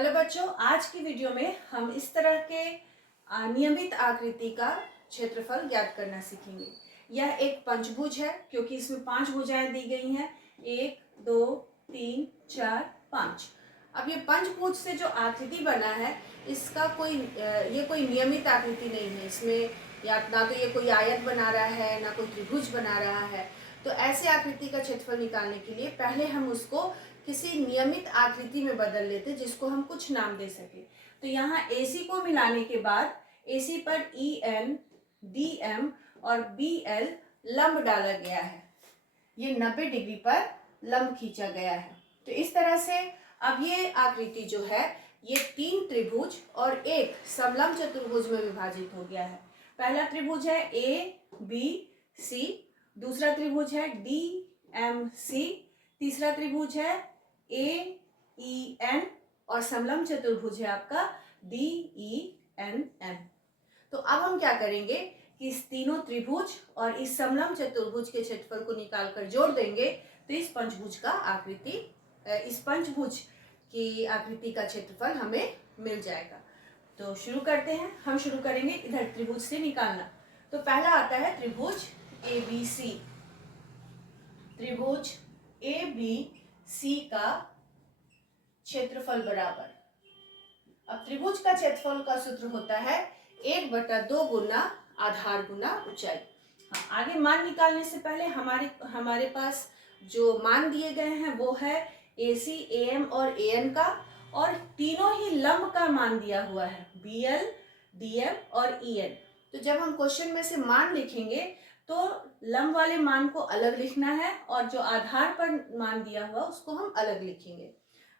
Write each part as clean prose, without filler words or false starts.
Hello बच्चों, आज की वीडियो में हम इस तरह के नियमित आकृति का क्षेत्रफल ज्ञात करना सीखेंगे। यह एक पंचभुज है क्योंकि इसमें 5 भुजाएं दी गई हैं, 1 2 3 4 5। अब ये पंचभुज से जो आकृति बना है इसका ये कोई नियमित आकृति नहीं है। इसमें या ना तो ये कोई आयत बना रहा है ना कोई त्रिभुज बना रहा है। तो ऐसे आकृति का क्षेत्रफल निकालने के लिए पहले हम उसको किसी नियमित आकृति में बदल लेते जिसको हम कुछ नाम दे सके। तो यहाँ AC को मिलाने के बाद AC पर EN, DM और BL लंब डाला गया है। ये 90 डिग्री पर लंब खींचा गया है। तो इस तरह से अब ये आकृति जो है ये 3 त्रिभुज और एक समलंब चतुर्भुज में विभाजित हो गया है। पहला त्रिभुज है ABC, दूसरा त्रिभुज है DMC, तीसरा त्रिभुज है AEN और समलंब चतुर्भुज है आपका DENM। तो अब हम क्या करेंगे कि इस तीनों त्रिभुज और इस समलंब चतुर्भुज के क्षेत्रफल को निकालकर जोड़ देंगे तो इस पंचभुज की आकृति का क्षेत्रफल हमें मिल जाएगा। तो शुरू करते हैं। हम शुरू करेंगे इधर त्रिभुज से निकालना। तो पहला आता है त्रिभुज ABC। त्रिभुज ABC का क्षेत्रफल बराबर, अब त्रिभुज का क्षेत्रफल का सूत्र होता है 1/2 गुना आधार गुना ऊंचाई। आगे मान निकालने से पहले हमारे पास जो मान दिए गए हैं वो है AC, AM और AN का, और तीनों ही लंब का मान दिया हुआ है BL, DM और EN। तो जब हम क्वेश्चन में से मान लिखेंगे तो लंब वाले मान को अलग लिखना है और जो आधार पर मान दिया हुआ उसको हम अलग लिखेंगे।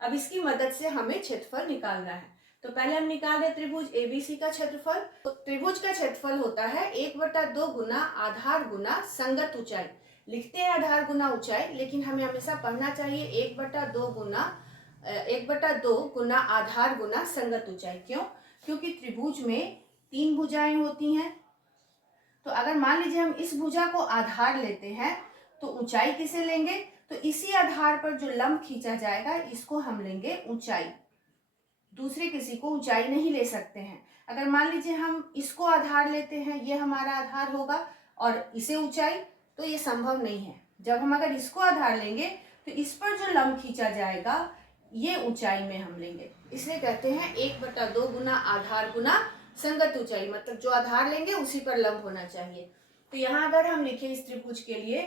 अब इसकी मदद से हमें क्षेत्रफल निकालना है। तो पहले हम निकाल रहे त्रिभुज ABC का क्षेत्रफल। तो त्रिभुज का क्षेत्रफल होता है 1/2 गुना आधार गुना संगत ऊंचाई। लिखते हैं आधार गुना ऊंचाई, लेकिन हमें हमेशा पढ़ना चाहिए 1/2 गुना आधार गुना संगत ऊंचाई। क्यों? क्योंकि त्रिभुज में 3 भुजाएं होती हैं। तो अगर मान लीजिए हम इस भुजा को आधार लेते हैं तो ऊंचाई किसे लेंगे? तो इसी आधार पर जो लंब खींचा जाएगा इसको हम लेंगे ऊंचाई। दूसरे किसी को ऊंचाई नहीं ले सकते हैं। अगर मान लीजिए हम इसको आधार लेते हैं, ये हमारा आधार होगा और इसे ऊंचाई, तो ये संभव नहीं है। जब हम अगर इसको आधार लेंगे तो इस पर जो लंब खींचा जाएगा ये ऊंचाई में हम लेंगे। इसलिए कहते हैं 1/2 गुना आधार गुना संगत ऊंचाई, मतलब जो आधार लेंगे उसी पर लंब होना चाहिए। तो यहाँ अगर हम लिखें इस त्रिभुज के लिए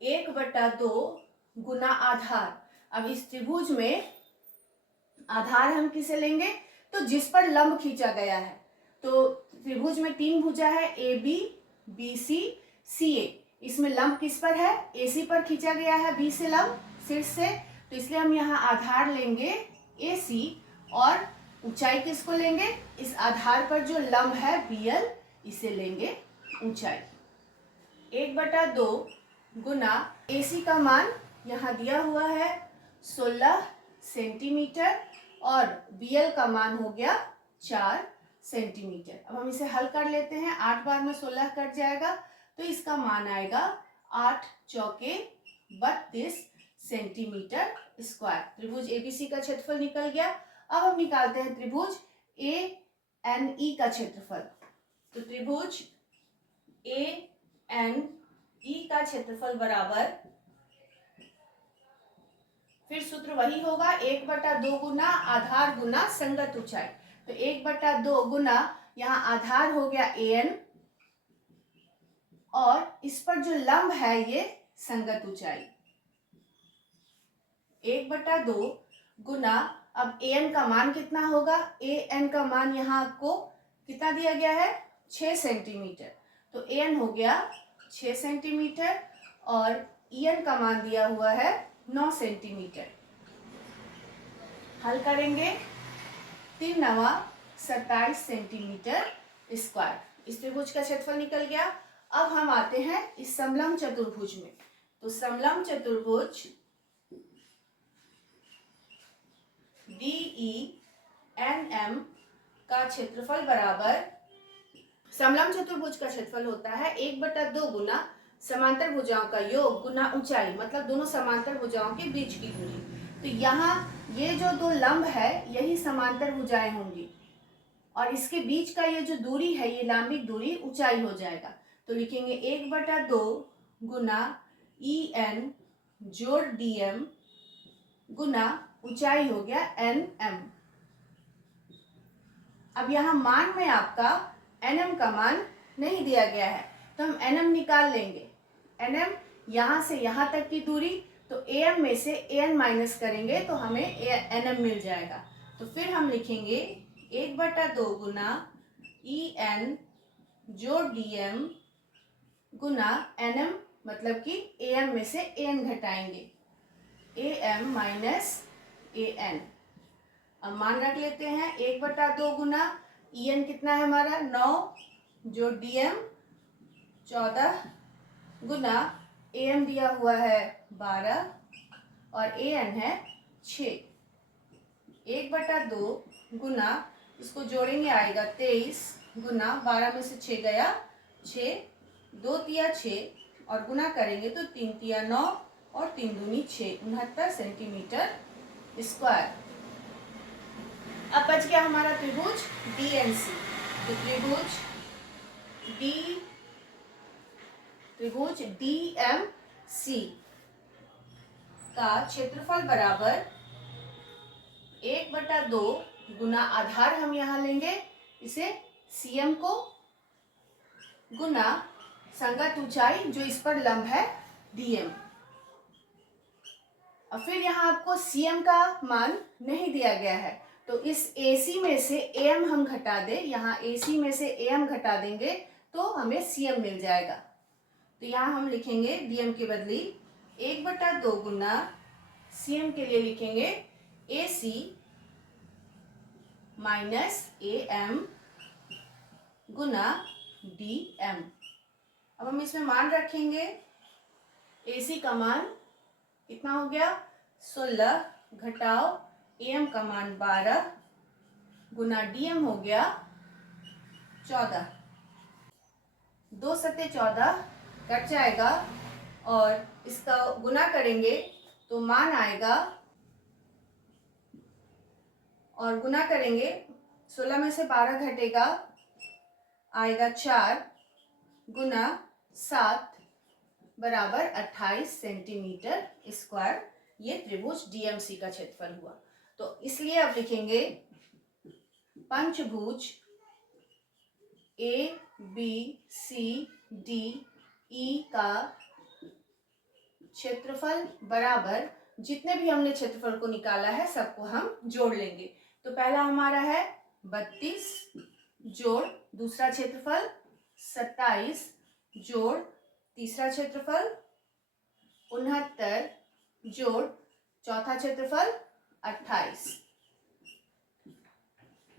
1/2 गुना आधार, अब इस त्रिभुज में आधार हम किसे लेंगे? तो जिस पर लंब खींचा गया है। तो त्रिभुज में 3 भुजा है AB, BC, CA। इसमें लंब किस पर है? AC पर खींचा गया है, B से लंब शीर्ष से। तो इसलिए हम यहाँ आधार लेंगे AC और ऊंचाई किसको लेंगे? इस आधार पर जो लंब है BL, इसे लेंगे ऊंचाई। 1/2 गुना AC का मान यहाँ दिया हुआ है 16 सेंटीमीटर और BL का मान हो गया 4 सेंटीमीटर। अब हम इसे हल कर लेते हैं। 8 बार में 16 कट जाएगा तो इसका मान आएगा 8 चौके 32 सेंटीमीटर स्क्वायर। त्रिभुज ABC का क्षेत्रफल निकल गया। अब हम निकालते हैं त्रिभुज ANE का क्षेत्रफल। तो त्रिभुज ANE का क्षेत्रफल बराबर, फिर सूत्र वही होगा 1/2 गुना आधार गुना संगत ऊंचाई। तो 1/2 गुना यहाँ आधार हो गया AN और इस पर जो लंब है ये संगत ऊंचाई। 1/2 गुना, अब AN का मान कितना होगा? AN का मान यहाँ आपको कितना दिया गया है? 6 सेंटीमीटर। तो AN हो गया 6 सेंटीमीटर और EN का मान दिया हुआ है 9 सेंटीमीटर। हल करेंगे 3 9 27 सेंटीमीटर स्क्वायर। इस त्रिभुज का क्षेत्रफल निकल गया। अब हम आते हैं इस समलंब चतुर्भुज में। तो समलंब चतुर्भुज DENM का क्षेत्रफल बराबर, समलंब चतुर्भुज का क्षेत्रफल होता है 1/2 गुना समांतर भुजाओं का योग गुना ऊंचाई, मतलब दोनों समांतर भुजाओं के बीच की दूरी। तो यहाँ ये जो दो लंब है यही समांतर भुजाएं होंगी और इसके बीच का ये जो दूरी है ये लांबिक दूरी ऊंचाई हो जाएगा। तो लिखेंगे 1/2 गुना EN जोड़ DM गुना ऊंचाई हो गया NM। अब यहाँ मान में आपका NM का मान नहीं दिया गया है तो हम NM निकाल लेंगे। NM यहाँ से यहाँ तक की दूरी, तो AM में से AN माइनस करेंगे तो हमें NM मिल जाएगा। तो फिर हम लिखेंगे 1/2 गुना EN जोड़ DM गुना NM, मतलब कि AM में से AN घटाएंगे, AM माइनस AN। अब मान रख लेते हैं 1/2 गुना EN कितना है हमारा 9 जो DM 14 गुना AM दिया हुआ है 12 और AN है 6। 1/2 गुना इसको जोड़ेंगे आएगा 23 गुना 12 में से 6 गया 6, 2 तिया 6 और गुना करेंगे तो 3 तिया 9 और 3 दूनी 6, 69 सेंटीमीटर स्क्वायर। अब बच गया हमारा त्रिभुज DNC। तो त्रिभुज DMC का क्षेत्रफल बराबर 1/2 गुना आधार हम यहाँ लेंगे इसे CM को गुना संगत ऊंचाई जो इस पर लंब है DM। और फिर यहाँ आपको CM का मान नहीं दिया गया है तो इस AC में से AM हम घटा दें, यहाँ AC में से AM घटा देंगे तो हमें CM मिल जाएगा। तो यहाँ हम लिखेंगे DM के बदली 1/2 गुना CM के लिए लिखेंगे AC minus AM Guna DM। अब हम इसमें मान रखेंगे, AC का मान कितना हो गया 16 घटाओ AM का मान 12 गुना DM हो गया 14। 2 सत्ते 14 कट जाएगा और इसका गुना करेंगे तो मान आएगा, और गुना करेंगे 16 में से 12 घटेगा आएगा 4 गुना 7 बराबर 28 सेंटीमीटर स्क्वायर। ये त्रिभुज DMC का क्षेत्रफल हुआ। तो इसलिए अब लिखेंगे पंचभुज ABCDE का क्षेत्रफल बराबर, जितने भी हमने क्षेत्रफल को निकाला है सबको हम जोड़ लेंगे। तो पहला हमारा है 32 जोड़ दूसरा क्षेत्रफल 27 जोड़ तीसरा क्षेत्रफल 69 जोड़ चौथा क्षेत्रफल 28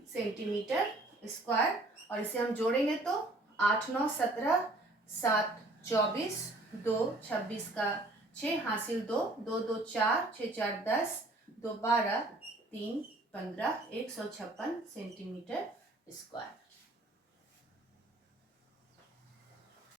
सेंटीमीटर स्क्वायर। और इसे हम जोड़ेंगे तो 8 9 17 7 24 2 26 का 6 हासिल 2 2 2 4 6 4 10 2 12 3 15 156 सेंटीमीटर स्क्वायर।